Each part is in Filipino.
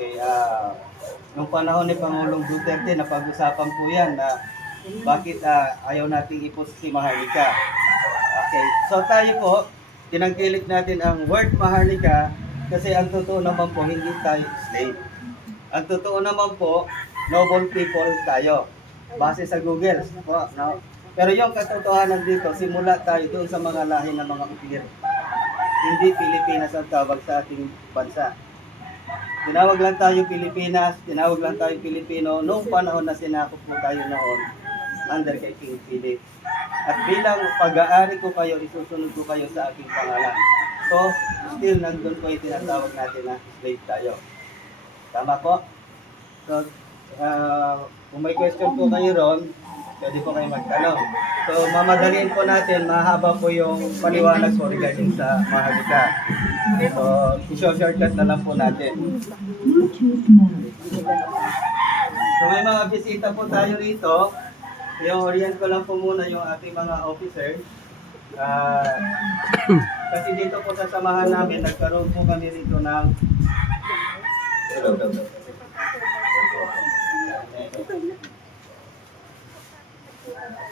Okay, nung panahon ni Pangulong Duterte, napag-usapan po yan na bakit ayaw nating ipos si Maharlika. Okay, so tayo po, tinangkilik natin ang word Maharlika kasi ang totoo naman po, hindi tayo slave. Ang totoo naman po, noble people tayo. Base sa Google. Po, no? Pero yung katotohanan dito, simula tayo doon sa mga lahi ng mga upir. Hindi Pilipinas ang tawag sa ating bansa. Tinawag lang tayo Pilipinas, tinawag lang tayo Pilipino noong panahon na sinakop po tayo noon under kay King Philip. At bilang pag-aari ko kayo, isusunod ko kayo sa aking pangalan. So, still nandun po yung tinatawag natin na slave tayo. Tama po? So, kung may question po kayo ron, pwede po kayo magtanong. So, mamadaliin po natin, mahaba po yung paliwanag po regarding sa Maharlika. So, i-shortcut na lang po natin. So, may mga bisita po tayo rito. Yung orient ko lang po muna yung ating mga officers. Kasi dito po sa samahan namin, nagkaroon po kami rito ng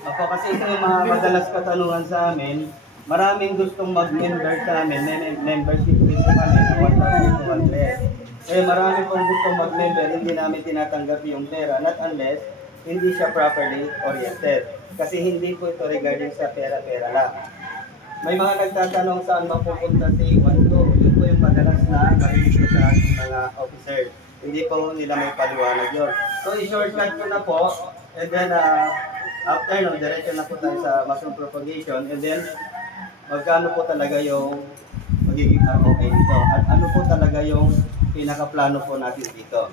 Ako kasi ito yung mga madalas katanungan sa amin. Maraming gustong mag-member sa amin. May membership fee po kami na 1,200. Eh marami pong gustong mag-member, hindi namin tinatanggap yung pera. Not unless hindi siya properly oriented. Kasi hindi po ito regarding sa pera-pera lang. May mga nagtatanong saan mapupunta si 1,2. Yun po yung madalas na marinig ko sa ating mga officers. Hindi po nila may paliwanag yun. So i-shortcut ko na po. And then after no, diretso na po tayo sa mushroom propagation. And then magkano po talaga yung magiging ROA dito. At ano po talaga yung pinaka-plano po natin dito.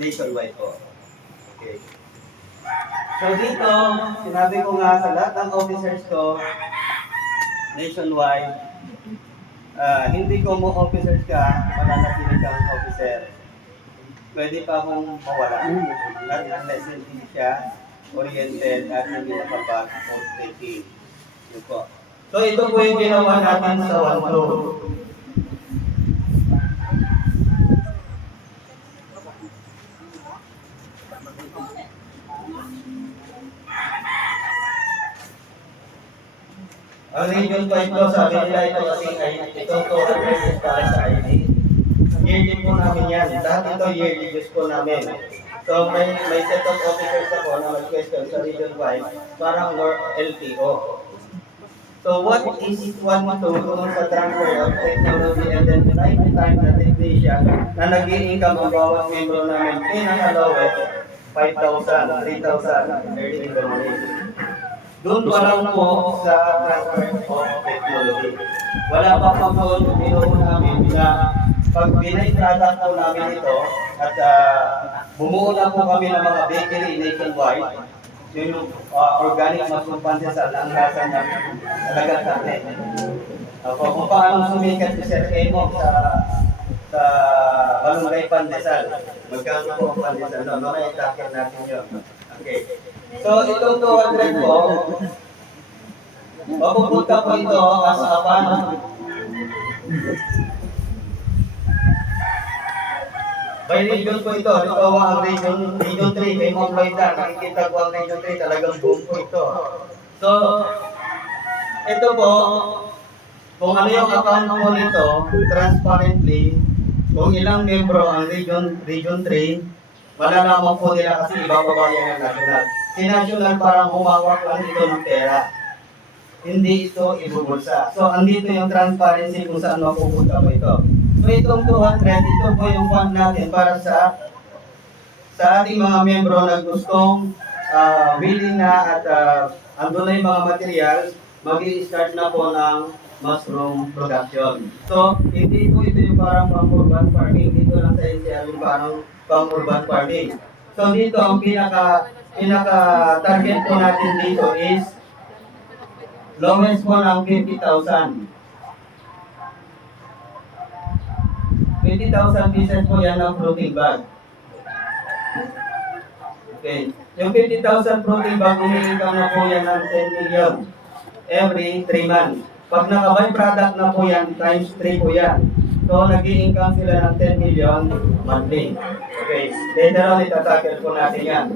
Nationwide po. Okay. So dito, sinabi ko nga sa lahat ng officers ko, nationwide, hindi ko mo officers ka, mananatili kang officer. Pwede pa akong mawala. Unless hindi siya oriented at hindi nakapag-operating. Yun po. So ito po yung ginawa natin sa 1-2. Ang region 5 ko, sabi nila ito kasi itong 200 is para sa ID. Yearly po namin yan. Lahat ito yearly use po namin. So may set of officers ako na mag-question sa region 5, parang more LTO. So what is 1-2 kung sa transfer of technology and then lifetime na technician na nag-i-income ang bawat membro namin pinaka-lowest 5,000, 3,000, 13,000. Doon pa lang po sa transfer of technology. Wala pa po binuo namin na pag binay-product po namin ito at bumuo na po kami ng mga bakery nationwide, yung organic mushroom pandesal ang lasa niya talagang karne. Kung paano sumikat si Sir Emo sa Barangay Pandesal, magkano po ang pandesal? No, mamaya itakit natin yun. Okay. So itong 200 po, mapupunta po ito as a paano. By region po ito, ito ang region 3, kay Mount Loida, nakikita po ang region 3, talagang boom po ito. So, ito po, kung ano yung account mo nito, transparently, kung ilang membro ang region 3, malalaman po nila kasi ibababa yan ng national. Si national parang humawak lang ito ng pera. Hindi ito ibubulsa. So, andito yung transparency kung saan mapupunta mo ito. So, itong 200, ito po yung fund natin para sa ating mga membro na gustong willing na at andun na yung mga materials, mag-i-start na po ng mushroom production. So, hindi po ito yung parang pang-urban farming. Dito lang sa NCR yung parang pang-urban farming. So, dito ang pinaka-target po natin dito is lowest po ng 50,000. 20,000 pieces po yan ng protein bag. Okay. Yung 50,000 protein bag, umi-income na po yan ng 10 million every 3 months. Pag naka-by product na po yan, times 3 po yan. So, nag-i-income sila ng 10 million monthly. Okay, later on, itatakil po natin yan.